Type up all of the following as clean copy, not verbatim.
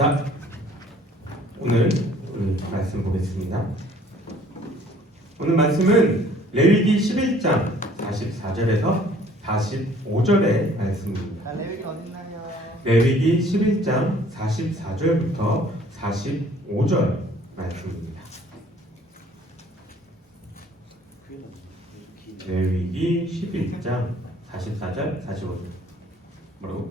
자, 오늘 말씀 보겠습니다. 오늘 말씀은 레위기 11장 44절에서 45절의 말씀입니다. 레위기 어딨나요? 레위기 11장 44절부터 45절 말씀입니다. 레위기 11장 44절 45절 뭐라고?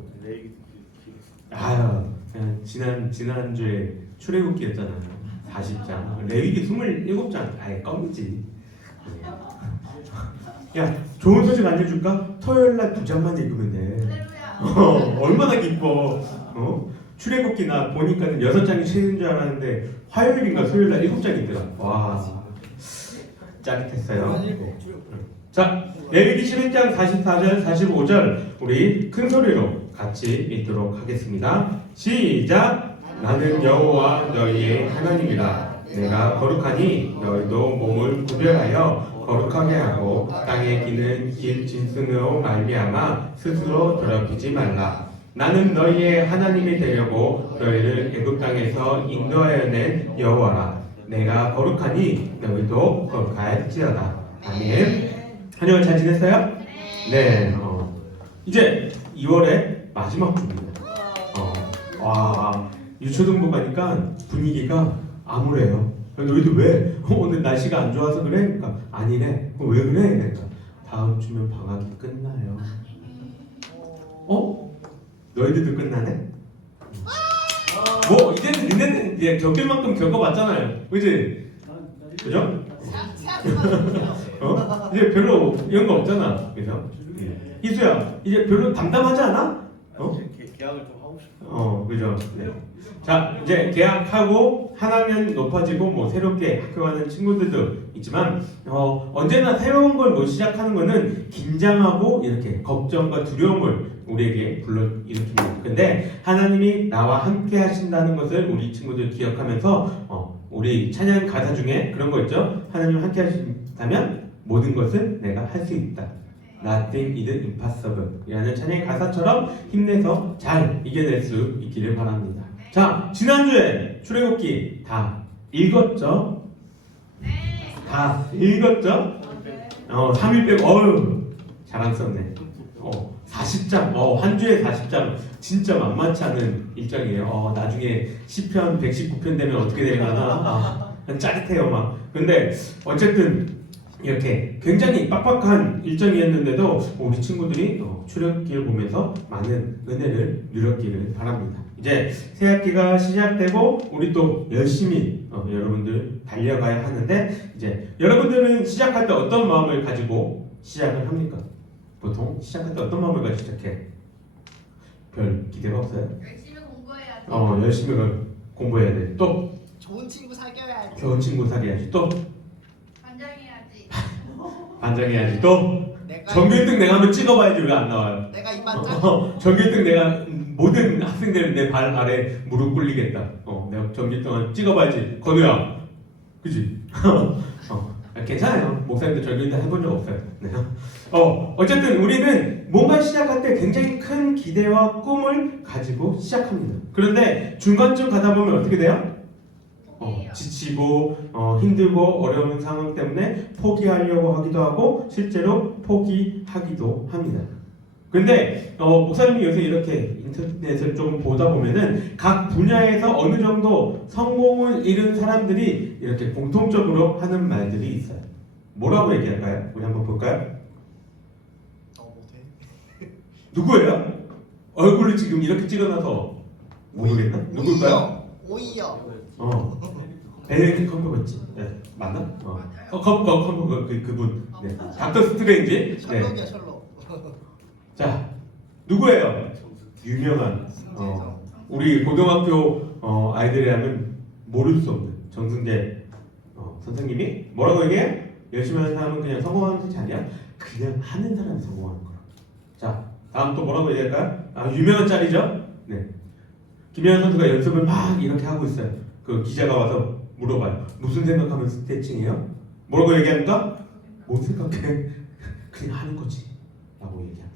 그냥 지난주에 출애굽기였잖아요. 40장 얼굴이 27장 아예 껌이지. 야, 좋은 소식 알려줄까? 토요일날 2장만 읽으면 돼. 얼마나 기뻐. 출애굽기 나 보니까는 6장이 최대인 줄 알았는데 화요일인가 수요일날 7장이더라. 와, 짜릿했어요. 자, 레위기 11장 44절 45절 우리 큰 소리로 같이 읽도록 하겠습니다. 시작. 나는 여호와 너희의 하나님이라. 내가 거룩하니 너희도 몸을 구별하여 거룩하게 하고 땅에 기는 길 짐승으로 말미암아 스스로 더럽히지 말라. 나는 너희의 하나님이 되려고 너희를 애굽 땅에서 인도하여 낸 여호와라. 내가 거룩하니 너희도 거룩할지어다. 아멘. 한 주간 잘 지냈어요? 네. 이제 2월의 마지막 주입니다. 와, 유초등부 가니까 분위기가 암울해요. 너희도 왜? 오늘 날씨가 안 좋아서 그래? 그러니까 아니래. 그럼 왜 그래? 그러니까 다음 주면 방학이 끝나요. 너희들도 끝나네? 뭐 이제는 니네는 이제 겪을 만큼 겪어봤잖아요. 그지? 그죠? 이제 별로 이런 거 없잖아. 그죠? 희수야, 이제 별로 담담하지 않아? 계약을 좀 하고 싶어. 그죠? 네. 자, 이제 계약하고 한 학년 높아지고 뭐 새롭게 학교 가는 친구들도 있지만 언제나 새로운 걸 뭐 시작하는 거는 긴장하고 이렇게 걱정과 두려움을 우리에게 불러일으킵니다. 근데 하나님이 나와 함께 하신다는 것을 우리 친구들 기억하면서 우리 찬양 가사 중에 그런 거 있죠? 하나님 함께 하신다면 모든 것을 내가 할 수 있다. Nothing is impossible 이라는 찬양의 가사처럼 힘내서 잘 이겨낼 수 있기를 바랍니다. 자, 지난주에 출애굽기 다 읽었죠? 다 읽었죠? 3일 빼고 자랑스럽네. 40장, 한 주에 40장 진짜 만만치 않은 일정이에요. 나중에 시편 119편 되면 어떻게 되려나 짜릿해요 막. 근데 어쨌든 이렇게 굉장히 빡빡한 일정이었는데도 우리 친구들이 출애굽기를 보면서 많은 은혜를 누렸기를 바랍니다. 이제 새학기가 시작되고 우리 또 열심히 여러분들 달려가야 하는데 이제 여러분들은 시작할 때 어떤 마음을 가지고 시작을 합니까? 보통 시작할 때 어떤 마음을 가지고 시작해? 별 기대가 없어요? 열심히 공부해야지. 열심히 공부해야 돼. 또 좋은 친구 사귀어야지. 좋은 친구 사귀어야지. 또 반장해야지. 반장해야지. 또 전교 1등 내가 한번 찍어봐야지. 왜 안 나와요? 내가 이 반장. 전교 1등 내가 모든 학생들 내 발 아래 무릎 꿇리겠다. 내가 전교 1등 찍어봐야지. 건우야, 그지? 괜찮아요. 목사님도 전교 1등 해본 적 없어요. 네. 어쨌든 우리는 뭔가 시작할 때 굉장히 큰 기대와 꿈을 가지고 시작합니다. 그런데 중간쯤 가다 보면 어떻게 돼요? 지치고 힘들고 어려운 상황 때문에 포기하려고 하기도 하고 실제로 포기하기도 합니다. 근데 목사님이 요새 이렇게 인터넷을 좀 보다 보면은 각 분야에서 어느 정도 성공을 이룬 사람들이 이렇게 공통적으로 하는 말들이 있어요. 뭐라고 얘기할까요? 우리 한번 볼까요? 못해. 누구예요? 얼굴을 지금 이렇게 찍어놔서 모르겠나? 누굴까요? 오이요. 베네딕트 컴퍼버치. 네, 맞나? 컴퍼버 그분. 네. 닥터 스트레인지. 네. 셜록이야 셜록. 자, 누구예요? 유명한 우리 고등학교 아이들이 하면 모를 수 없는 정승재 선생님이 뭐라고 얘기해? 열심히 하는 사람은 그냥 성공하는 것이 아니야. 그냥 하는 사람이 성공하는 거야. 자, 다음 또 뭐라고 얘기할까요? 유명한 짤이죠? 네. 김연아 선수가 연습을 막 이렇게 하고 있어요. 그 기자가 와서 물어봐요. 무슨 생각하면 스트레칭이에요? 뭐라고 얘기합니까? 못 생각해. 그냥 하는 거지. 라고 얘기합니다.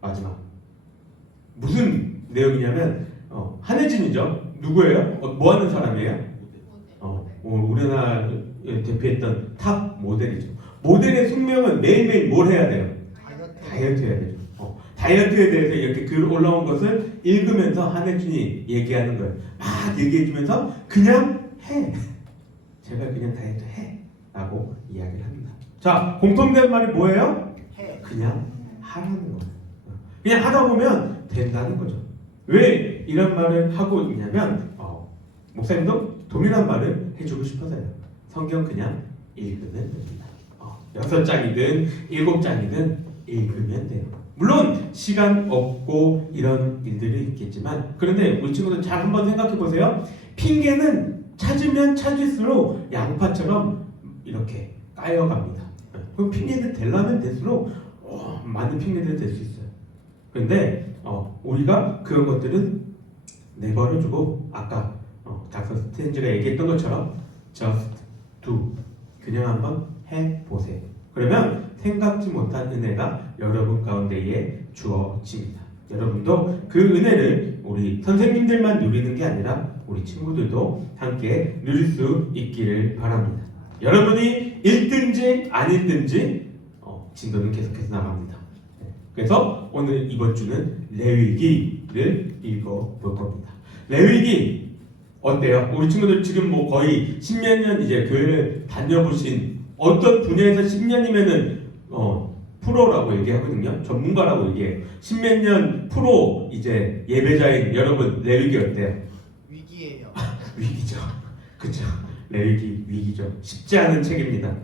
마지막. 무슨 내용이냐면 한혜진이죠. 누구예요? 뭐 하는 사람이에요? 모델. 우리나라를 대표했던 탑 모델이죠. 모델의 숙명은 매일매일 뭘 해야 돼요? 다이어트 해야 되죠. 다이어트에 대해서 이렇게 글 올라온 것을 읽으면서 한혜준이 얘기하는 거예요. 막 얘기해주면서 그냥 해. 제발 그냥 다이어트 해. 라고 이야기를 합니다. 자, 공통된 말이 뭐예요? 해. 그냥 하라는 거예요. 그냥 하다 보면 된다는 거죠. 왜 이런 말을 하고 있냐면 목사님도 동일한 말을 해주고 싶어서요. 성경 그냥 읽으면 됩니다. 6장이든 7장이든 읽으면 돼요. 물론 시간 없고 이런 일들이 있겠지만 그런데 우리 친구들 잘 한번 생각해 보세요. 핑계는 찾으면 찾을수록 양파처럼 이렇게 까여갑니다. 그럼 핑계들 되려면 될수록 많은 핑계들이 될 수 있어요. 그런데 우리가 그런 것들은 내버려두고 아까 닥터 스트레인지가 얘기했던 것처럼 just do 그냥 한번 해보세요. 그러면 생각지 못한 은혜가 여러분 가운데에 주어집니다. 여러분도 그 은혜를 우리 선생님들만 누리는 게 아니라 우리 친구들도 함께 누릴 수 있기를 바랍니다. 여러분이 읽든지 안 읽든지 진도는 계속해서 나갑니다. 그래서 오늘 이번 주는 레위기를 읽어볼 겁니다. 레위기 어때요? 우리 친구들 지금 뭐 거의 10몇 년 이제 교회를 다녀보신 어떤 분야에서 10년이면은 프로라고 얘기하거든요. 전문가라고 얘기해요. 10몇 년 프로 이제 예배자인 여러분 레위기 어때요? 위기예요. 위기죠. 그죠? 레위기 위기죠. 쉽지 않은 책입니다.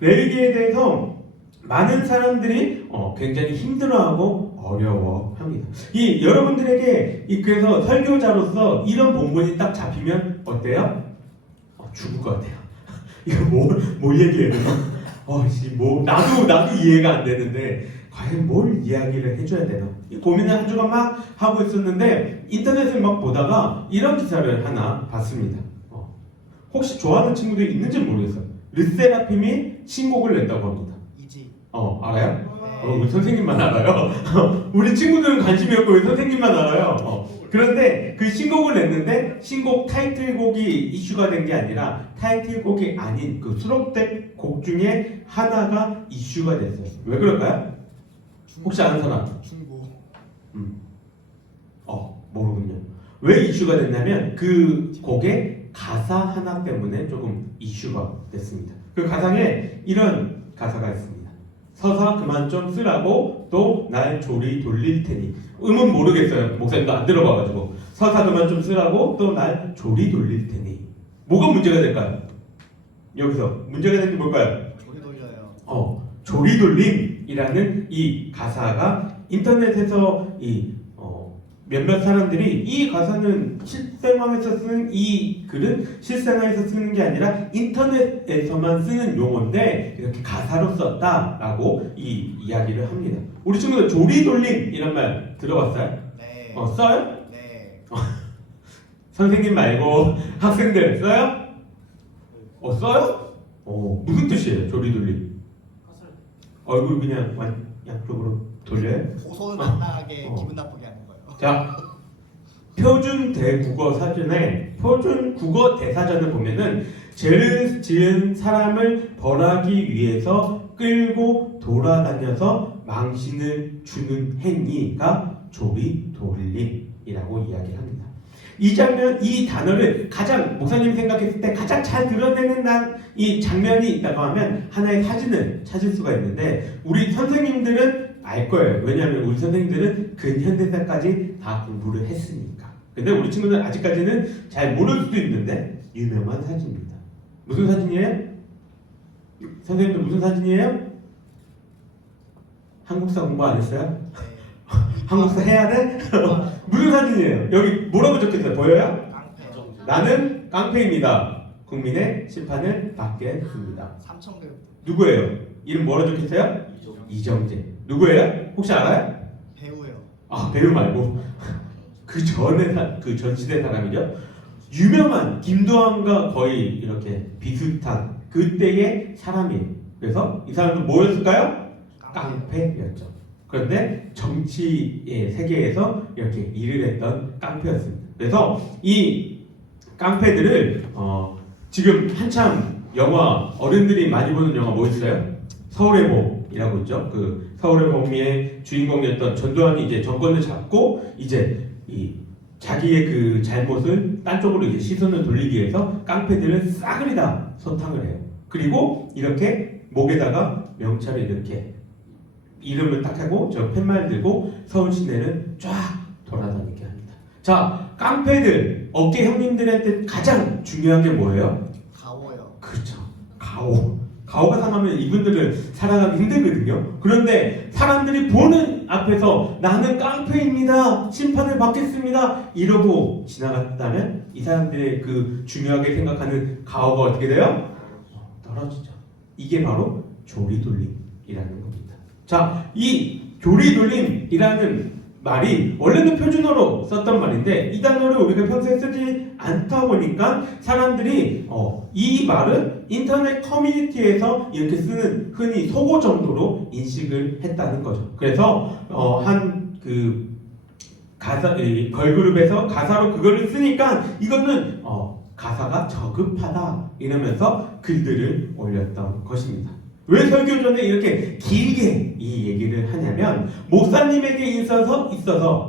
레위기에 대해서 많은 사람들이 굉장히 힘들어하고 어려워합니다. 이 여러분들에게 그래서 설교자로서 이런 본문이 딱 잡히면 어때요? 죽을 것 같아요. 이거 뭘 얘기해야 되나? 나도 이해가 안 되는데 과연 뭘 이야기를 해줘야 되나? 이 고민을 한 주간 막 하고 있었는데 인터넷을 막 보다가 이런 기사를 하나 봤습니다. 혹시 좋아하는 친구들이 있는지 모르겠어요. 르세라핌이 신곡을 냈다고 합니다. 이지. 알아요? 우리 선생님만 알아요. 우리 친구들은 관심이 없고 왜 선생님만 알아요? 그런데 그 신곡을 냈는데 신곡 타이틀곡이 이슈가 된 게 아니라 타이틀곡이 아닌 그 수록된 곡 중에 하나가 이슈가 됐어요. 왜 그럴까요? 혹시 아는 사람? 중고. 모르군요. 왜 이슈가 됐냐면 그 곡의 가사 하나 때문에 조금 이슈가 됐습니다. 그 가사에 이런 가사가 있습니다. 서사 그만 좀 쓰라고 또 날 조리 돌릴 테니. 음은 모르겠어요. 목사님도 안 들어봐가지고. 서사 그만 좀 쓰라고 또 날 조리 돌릴 테니. 뭐가 문제가 될까요? 여기서 문제가 된 게 뭘까요? 조리 돌려요. 조리 돌림이라는 이 가사가 인터넷에서 몇몇 사람들이 이 가사는 실생활에서 쓰는 이 글은 실생활에서 쓰는 게 아니라 인터넷에서만 쓰는 용어인데 이렇게 가사로 썼다라고 이 이야기를 합니다. 우리 친구들 조리돌림 이런 말 들어봤어요? 네. 써요? 네. 선생님 말고 학생들 써요? 써요? 무슨 뜻이에요? 조리돌림? 얼굴 그냥 양쪽으로 돌려요? 고소는 안 나게 기분 나쁘게 하는 거예요. 자, 표준 대국어 사전에 표준 국어 대사전을 보면은 죄를 지은 사람을 벌하기 위해서 끌고 돌아다녀서 망신을 주는 행위가 조리돌림이라고 이야기를 합니다. 이 장면, 이 단어를 가장 목사님 생각했을 때 가장 잘 드러내는 이 장면이 있다고 하면 하나의 사진을 찾을 수가 있는데 우리 선생님들은 알 거예요. 왜냐하면 우리 선생님들은 근현대사까지 다 공부를 했으니까. 근데 우리 친구들 아직까지는 잘 모를 수도 있는데 유명한 사진입니다. 무슨 사진이에요? 선생님들 무슨 사진이에요? 한국사 공부 안 했어요? 한국사 해야 돼? 무슨 사진이에요? 여기 뭐라고 적혀있어요? 보여요? 깡패. 나는 깡패입니다. 국민의 심판을 받겠습니다. 삼천배. 누구예요? 이름 뭐라고 적혀있어요? 이정재. 누구예요? 혹시 알아요? 배우요. 배우 말고 그 전 시대 사람이죠. 유명한 김도환과 거의 이렇게 비슷한 그때의 사람이에요. 그래서 이 사람은 뭐였을까요? 깡패였죠. 그런데 정치의 세계에서 이렇게 일을 했던 깡패였습니다. 그래서 이 깡패들을 지금 한참 영화 어른들이 많이 보는 영화 뭐 있어요? 서울의 봄이라고 있죠. 그 서울의 봄의 주인공이었던 전두환이 이제 정권을 잡고 이제 이 자기의 그 잘못을 딴 쪽으로 이제 시선을 돌리기 위해서 깡패들을 싸그리 다 소탕을 해요. 그리고 이렇게 목에다가 명찰을 이렇게 이름을 딱 하고 저 팻말 들고 서울 시내를 쫙 돌아다니게 합니다. 자, 깡패들 어깨 형님들한테 가장 중요한 게 뭐예요? 가워요. 그렇죠. 가오가 상하면 이분들은 살아가기 힘들거든요. 그런데 사람들이 보는 앞에서 나는 깡패입니다. 심판을 받겠습니다. 이러고 지나갔다면 이 사람들의 그 중요하게 생각하는 가오가 어떻게 돼요? 떨어지죠. 이게 바로 조리돌림이라는 겁니다. 자, 이 조리돌림이라는 말이 원래는 표준어로 썼던 말인데 이 단어를 우리가 평소에 쓰지 않다 보니까 사람들이 이 말은 인터넷 커뮤니티에서 이렇게 쓰는 흔히 속어 정도로 인식을 했다는 거죠. 그래서 한 그 가사 걸그룹에서 가사로 그거를 쓰니까 이거는 가사가 저급하다 이러면서 글들을 올렸던 것입니다. 왜 설교전에 이렇게 길게 이 얘기를 하냐면 목사님에게 있어서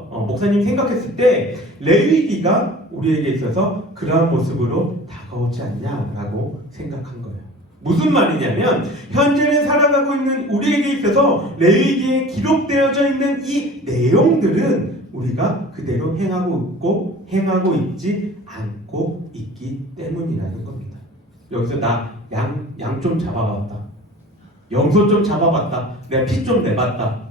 목사님 생각했을 때 레위기가 우리에게 있어서 그러한 모습으로 다가오지 않냐라고 생각한 거예요. 무슨 말이냐면 현재를 살아가고 있는 우리에게 있어서 레위기에 기록되어져 있는 이 내용들은 우리가 그대로 행하고 있지 않고 있기 때문이라는 겁니다. 여기서 나 양 좀 잡아봤다. 염소 좀 잡아봤다. 내가 피 좀 내봤다.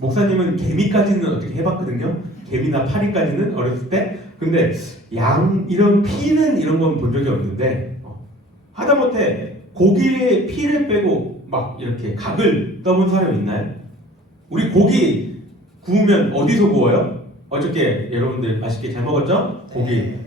목사님은 개미까지는 어떻게 해봤거든요. 개미나 파리까지는 어렸을 때. 근데 양 이런 피는 이런 건 본 적이 없는데 하다못해 고기의 피를 빼고 막 이렇게 각을 떠본 사람 있나요? 우리 고기 구우면 어디서 구워요? 어저께 여러분들 맛있게 잘 먹었죠?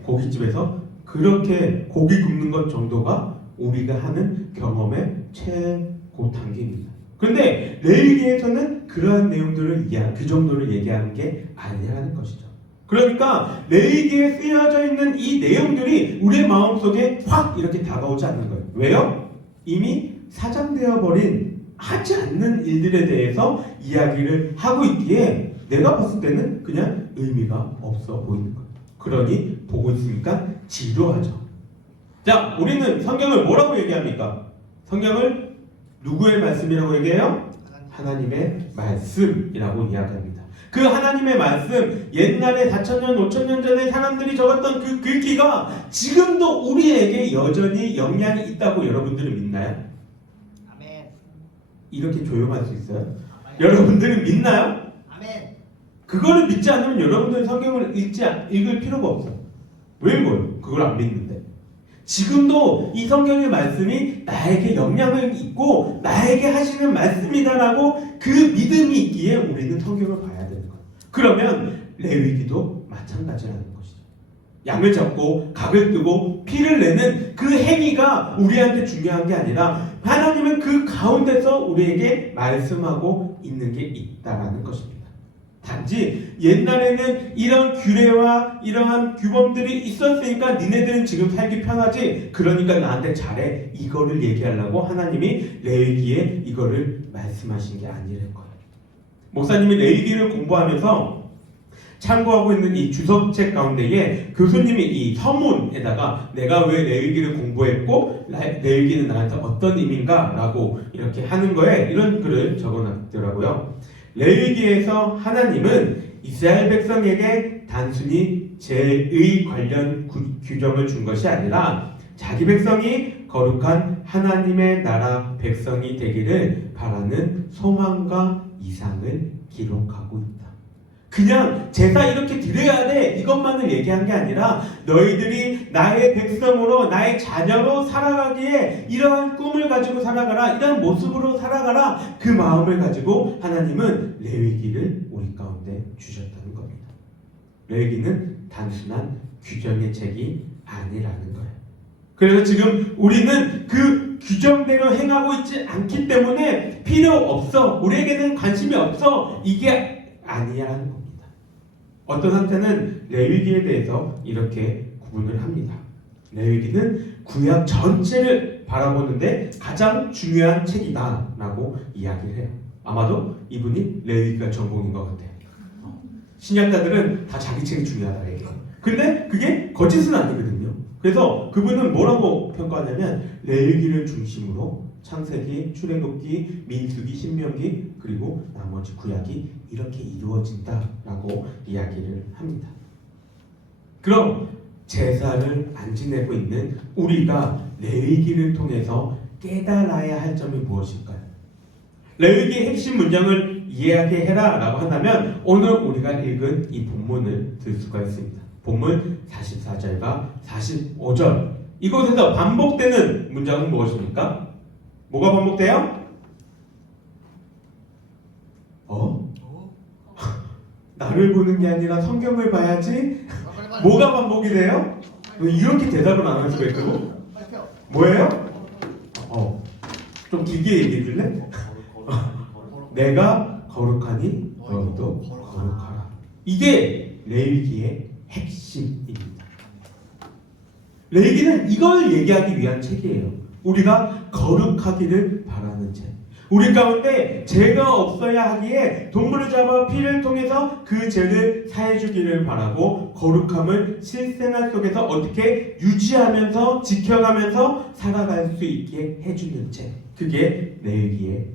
고깃집에서 그렇게 고기 굽는 것 정도가 우리가 하는 경험의 최고 단계입니다. 그런데 레위기에서는 그러한 내용들을 그 정도를 얘기하는 게 아니라는 것이죠. 그러니까 레위기에 쓰여져 있는 이 내용들이 우리의 마음속에 확 이렇게 다가오지 않는 거예요. 왜요? 이미 사장되어 버린 하지 않는 일들에 대해서 이야기를 하고 있기에 내가 봤을 때는 그냥 의미가 없어 보이는 거예요. 그러니 보고 있으니까 지루하죠. 자, 우리는 성경을 뭐라고 얘기합니까? 성경을 누구의 말씀이라고 얘기해요? 하나님의 말씀이라고 이야기합니다. 그 하나님의 말씀, 옛날에 4,000년, 5,000년 전에 사람들이 적었던 그 글귀가 지금도 우리에게 여전히 영향이 있다고 여러분들은 믿나요? 아멘. 이렇게 조용할 수 있어요? 아멘. 여러분들은 믿나요? 아멘. 그거를 믿지 않으면 여러분들은 성경을 읽을 필요가 없어요. 왜 읽어요? 그걸 안 믿는데. 지금도 이 성경의 말씀이 나에게 영향을 있고 나에게 하시는 말씀이다라고 그 믿음이 있기에 우리는 성경을 봐야 되는 거예요. 그러면 레위기도 마찬가지라는 것이죠. 양을 잡고 각을 뜨고 피를 내는 그 행위가 우리한테 중요한 게 아니라 하나님은 그 가운데서 우리에게 말씀하고 있는 게 있다라는 것입니다. 단지 옛날에는 이런 규례와 이러한 규범들이 있었으니까 니네들은 지금 살기 편하지 그러니까 나한테 잘해 이거를 얘기하려고 하나님이 레위기에 이거를 말씀하신 게 아니라는 거예요. 목사님이 레위기를 공부하면서 참고하고 있는 이 주석책 가운데에 교수님이 이 서문에다가 내가 왜 레위기를 공부했고 레위기는 나한테 어떤 의미인가 라고 이렇게 하는 거에 이런 글을 적어놨더라고요. 레위기에서 하나님은 이스라엘 백성에게 단순히 죄의 관련 규정을 준 것이 아니라 자기 백성이 거룩한 하나님의 나라 백성이 되기를 바라는 소망과 이상을 기록하고 있다. 그냥 제사 이렇게 드려야 돼 이것만을 얘기한 게 아니라 너희들이 나의 백성으로 나의 자녀로 살아가기에 이러한 꿈을 가지고 살아가라 이러한 모습으로 살아가라 그 마음을 가지고 하나님은 레위기를 우리 가운데 주셨다는 겁니다. 레위기는 단순한 규정의 책이 아니라는 거예요. 그래서 지금 우리는 그 규정대로 행하고 있지 않기 때문에 필요 없어. 우리에게는 관심이 없어. 이게 아니라는 겁니다. 어떤 학자는 레위기에 대해서 이렇게 구분을 합니다. 레위기는 구약 전체를 바라보는데 가장 중요한 책이다라고 이야기를 해요. 아마도 이분이 레위기가 전공인 것 같아요. 신약자들은 다 자기 책이 중요하다 얘기해요. 근데 그게 거짓은 아니거든요. 그래서 그분은 뭐라고 평가하냐면 레위기를 중심으로 창세기, 출애굽기, 민수기, 신명기 그리고 나머지 구약이 이렇게 이루어진다라고 이야기를 합니다. 그럼 제사를 안 지내고 있는 우리가 레위기를 통해서 깨달아야 할 점이 무엇일까요? 레위기의 핵심 문장을 이해하게 해라 라고 한다면 오늘 우리가 읽은 이 본문을 들 수가 있습니다. 본문 44절과 45절 이곳에서 반복되는 문장은 무엇입니까? 뭐가 반복돼요? 나를 보는 게 아니라 성경을 봐야지. 뭐가 반복이 돼요? 이렇게 대답을 안 할 수가 있고 뭐예요? 좀 길게 얘기해 줄래? 내가 거룩하니 너희도 거룩하라. 이게 레위기의 핵심입니다. 레위기는 이걸 얘기하기 위한 책이에요. 우리가 거룩하기를 바라는 책. 우리 가운데 죄가 없어야 하기에 동물을 잡아 피를 통해서 그 죄를 사해주기를 바라고 거룩함을 실생활 속에서 어떻게 유지하면서 지켜가면서 살아갈 수 있게 해주는 책. 그게 레위기의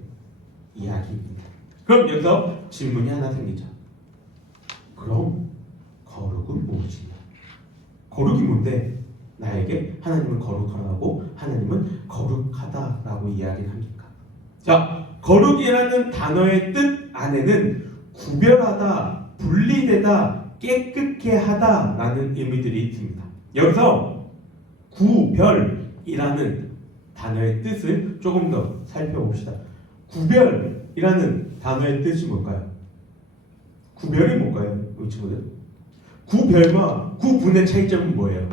이야기입니다. 그럼 여기서 질문이 하나 생기죠. 그럼 거룩은 무엇이냐? 거룩이 뭔데? 나에게 하나님은 거룩하라고 하나님은 거룩하다라고 이야기를 합니까? 자, 거룩이라는 단어의 뜻 안에는 구별하다, 분리되다, 깨끗게 하다라는 의미들이 있습니다. 여기서 구별이라는 단어의 뜻을 조금 더 살펴봅시다. 구별이라는 단어의 뜻이 뭘까요? 구별이 뭘까요? 우리 친구들? 구별과 구분의 차이점은 뭐예요?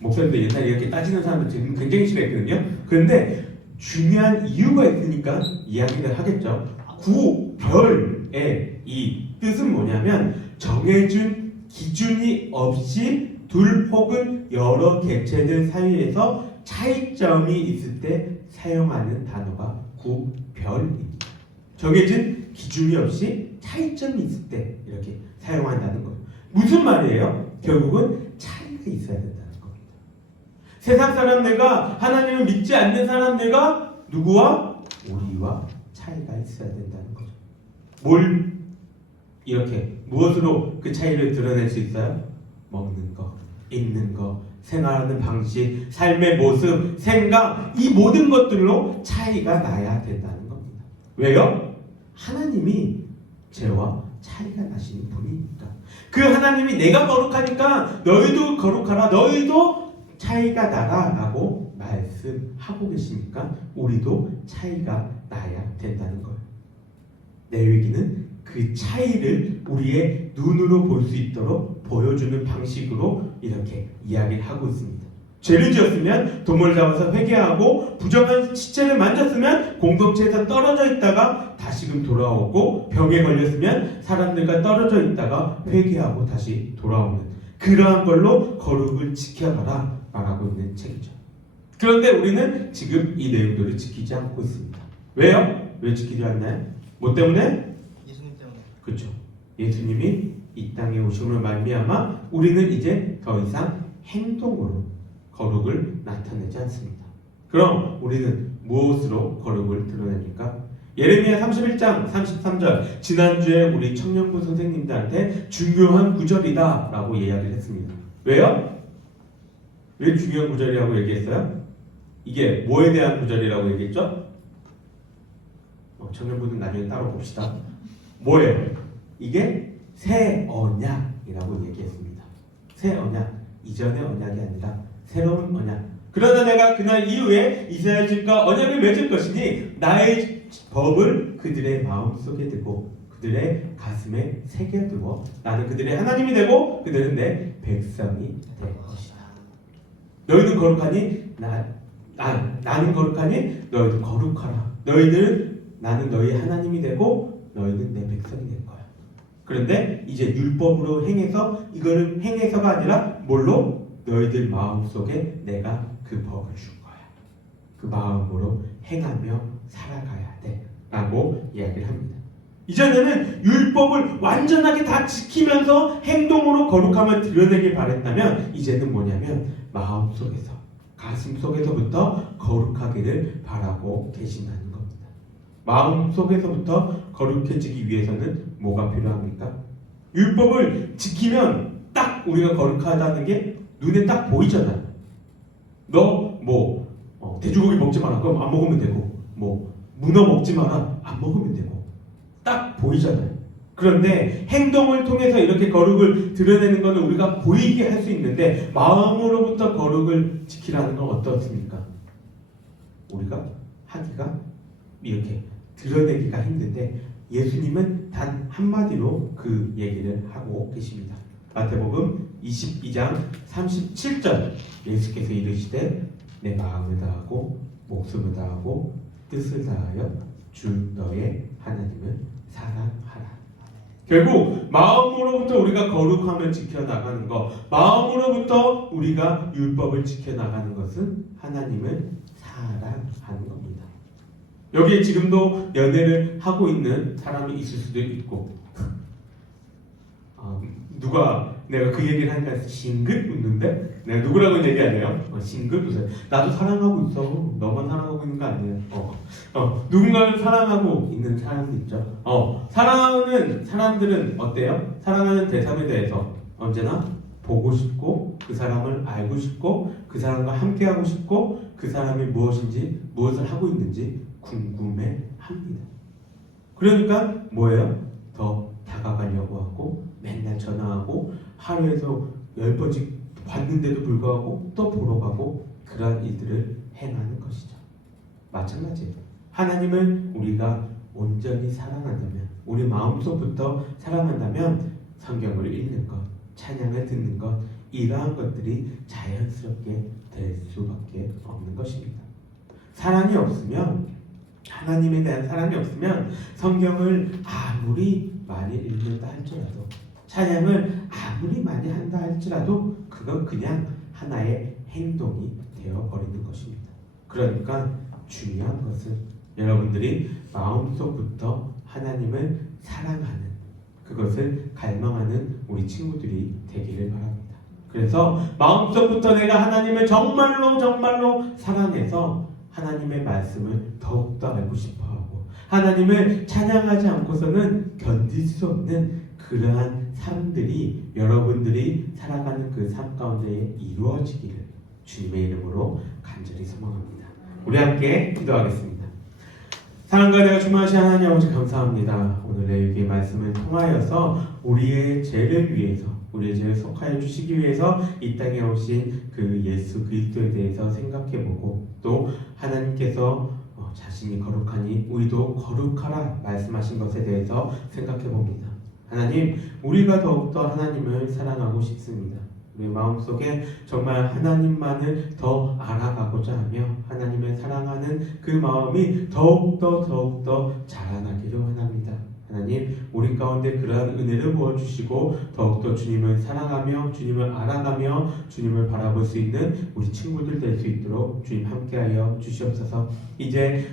목사님들 옛날에 이렇게 따지는 사람들 굉장히 싫어했거든요. 그런데 중요한 이유가 있으니까 이야기를 하겠죠. 구별의 이 뜻은 뭐냐면 정해준 기준이 없이 둘 혹은 여러 객체들 사이에서 차이점이 있을 때 사용하는 단어가 구별입니다. 정해진 기준이 없이 차이점이 있을 때 이렇게 사용한다는 거예요. 무슨 말이에요? 결국은 차이가 있어야 된다는 겁니다. 세상 사람들과 하나님을 믿지 않는 사람들과 누구와? 우리와 차이가 있어야 된다는 거죠. 뭘 이렇게 무엇으로 그 차이를 드러낼 수 있어요? 먹는 거, 입는 거, 생활하는 방식, 삶의 모습, 생각 이 모든 것들로 차이가 나야 된다는 겁니다. 왜요? 하나님이 죄와 차이가 나시는 분이니까. 그 하나님이 내가 거룩하니까 너희도 거룩하라, 너희도 차이가 나라 라고 말씀하고 계시니까 우리도 차이가 나야 된다는 거예요. 레위기는 그 차이를 우리의 눈으로 볼 수 있도록 보여주는 방식으로 이렇게 이야기를 하고 있습니다. 죄를 지었으면 동물을 잡아서 회개하고 부정한 시체를 만졌으면 공동체에서 떨어져 있다가 다시금 돌아오고 병에 걸렸으면 사람들과 떨어져 있다가 회개하고 다시 돌아오는 그러한 걸로 거룩을 지켜가라 말하고 있는 책이죠. 그런데 우리는 지금 이 내용들을 지키지 않고 있습니다. 왜요? 왜 지키지 않나요? 뭐 때문에? 예수님 때문에. 그렇죠. 예수님이 이 땅에 오심으로 말미암아 우리는 이제 더 이상 행동으로 거룩을 나타내지 않습니다. 그럼 우리는 무엇으로 거룩을 드러냅니까? 예레미야 31장 33절 지난주에 우리 청년부 선생님들한테 중요한 구절이다 라고 이야기를 했습니다. 왜요? 왜 중요한 구절이라고 얘기했어요? 이게 뭐에 대한 구절이라고 얘기했죠? 청년부는 나중에 따로 봅시다. 뭐예요? 이게 새 언약이라고 얘기했습니다. 새 언약, 이전의 언약이 아니라 새로운 언약. 그러나 내가 그날 이후에 이스라엘 집과 언약을 맺을 것이니 나의 법을 그들의 마음속에 두고 그들의 가슴에 새겨두어 나는 그들의 하나님이 되고 그들은 내 백성이 될 것이다. 너희는 거룩하니 나는 거룩하니 너희도 거룩하라. 나는 너희 하나님이 되고 너희는 내 백성이 될 거야. 그런데 이제 율법으로 행해서 이거는 행해서가 아니라 뭘로? 너희들 마음속에 내가 그 법을 줄 거야. 그 마음으로 행하며 살아가야 돼 라고 이야기를 합니다. 이전에는 율법을 완전하게 다 지키면서 행동으로 거룩함을 드러내길 바랬다면 이제는 뭐냐면 마음속에서 가슴속에서부터 거룩하기를 바라고 계신다는 겁니다. 마음속에서부터 거룩해지기 위해서는 뭐가 필요합니까? 율법을 지키면 딱 우리가 거룩하다는 게 눈에 딱 보이잖아요. 너 돼지고기 먹지 마라. 그럼 안 먹으면 되고 문어 먹지 마라. 안 먹으면 되고 딱 보이잖아요. 그런데 행동을 통해서 이렇게 거룩을 드러내는 것은 우리가 보이게 할 수 있는데 마음으로부터 거룩을 지키라는 건 어떻습니까? 우리가 하기가 이렇게 드러내기가 힘든데 예수님은 단 한마디로 그 얘기를 하고 계십니다. 마태복음 22장 37절 예수께서 이르시되 내 마음을 다하고 목숨을 다하고 뜻을 다하여 주 너의 하나님을 사랑하라. 결국 마음으로부터 우리가 거룩함을 지켜나가는 것, 마음으로부터 우리가 율법을 지켜나가는 것은 하나님을 사랑하는 겁니다. 여기에 지금도 연애를 하고 있는 사람이 있을 수도 있고 누가 내가 그 얘기를 하니까 싱긋 웃는데 내가 누구라고 얘기하네요. 싱긋 웃어요. 나도 사랑하고 있어. 너만 사랑하고 있는 거 아니에요. 누군가를 사랑하고 있는 사람도 있죠. 사랑하는 사람들은 어때요? 사랑하는 대상에 대해서 언제나 보고 싶고 그 사람을 알고 싶고 그 사람과 함께하고 싶고 그 사람이 무엇을 하고 있는지 궁금해합니다. 그러니까 뭐예요? 더 다가가려고 하고 맨날 전화하고 하루에서 10번씩 봤는데도 불구하고 또 보러 가고 그러한 일들을 행하는 것이죠. 마찬가지예요. 하나님을 우리가 온전히 사랑한다면 우리 마음속부터 사랑한다면 성경을 읽는 것, 찬양을 듣는 것 이러한 것들이 자연스럽게 될 수밖에 없는 것입니다. 사랑이 없으면 하나님에 대한 사랑이 없으면 성경을 아무리 많이 읽는다 할지라도 찬양을 아무리 많이 한다 할지라도 그건 그냥 하나의 행동이 되어버리는 것입니다. 그러니까 중요한 것은 여러분들이 마음속부터 하나님을 사랑하는 그것을 갈망하는 우리 친구들이 되기를 바랍니다. 그래서 마음속부터 내가 하나님을 정말로 사랑해서 하나님의 말씀을 더욱더 알고 싶어하고 하나님을 찬양하지 않고서는 견딜 수 없는 그러한 삶들이 여러분들이 살아가는 그 삶 가운데 이루어지기를 주님의 이름으로 간절히 소망합니다. 우리 함께 기도하겠습니다. 사랑과 내가 충만하신 하나님 아버지 감사합니다. 오늘의 여기 말씀을 통하여서 우리의 죄를 위해서 우리의 죄를 속하여 주시기 위해서 이 땅에 오신 그 예수 그리스도에 대해서 생각해보고 또 하나님께서 자신이 거룩하니 우리도 거룩하라 말씀하신 것에 대해서 생각해봅니다. 하나님, 우리가 더욱더 하나님을 사랑하고 싶습니다. 우리 마음속에 정말 하나님만을 더 알아가고자 하며 하나님을 사랑하는 그 마음이 더욱더 자라나기를 원합니다. 하나님, 우리 가운데 그러한 은혜를 부어주시고 더욱더 주님을 사랑하며 주님을 알아가며 주님을 바라볼 수 있는 우리 친구들 될 수 있도록 주님 함께하여 주시옵소서. 이제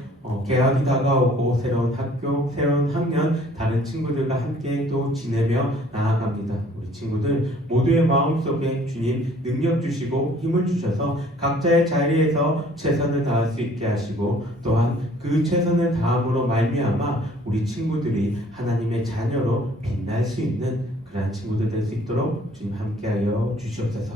개학이 다가오고 새로운 학교, 새로운 학년 다른 친구들과 함께 또 지내며 나아갑니다. 우리 친구들 모두의 마음속에 주님 능력 주시고 힘을 주셔서 각자의 자리에서 최선을 다할 수 있게 하시고 또한 그 최선을 다함으로 말미암아 우리 친구들이 하나님의 자녀로 빛날 수 있는 그러한 친구들 될 수 있도록 주님 함께하여 주시옵소서.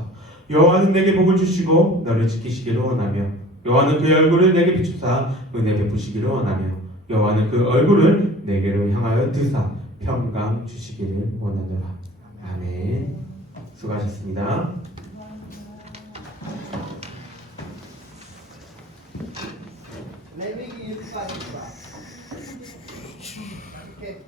여호와는 내게 복을 주시고 너를 지키시기를 원하며 여호와는 그의 얼굴을 내게 비추사 은혜 베푸시기를 원하며 여호와는 그 얼굴을 내게로 향하여 드사 평강 주시기를 원하노라. 아멘. 수고하셨습니다. 레위기 1까지 봐. 이렇게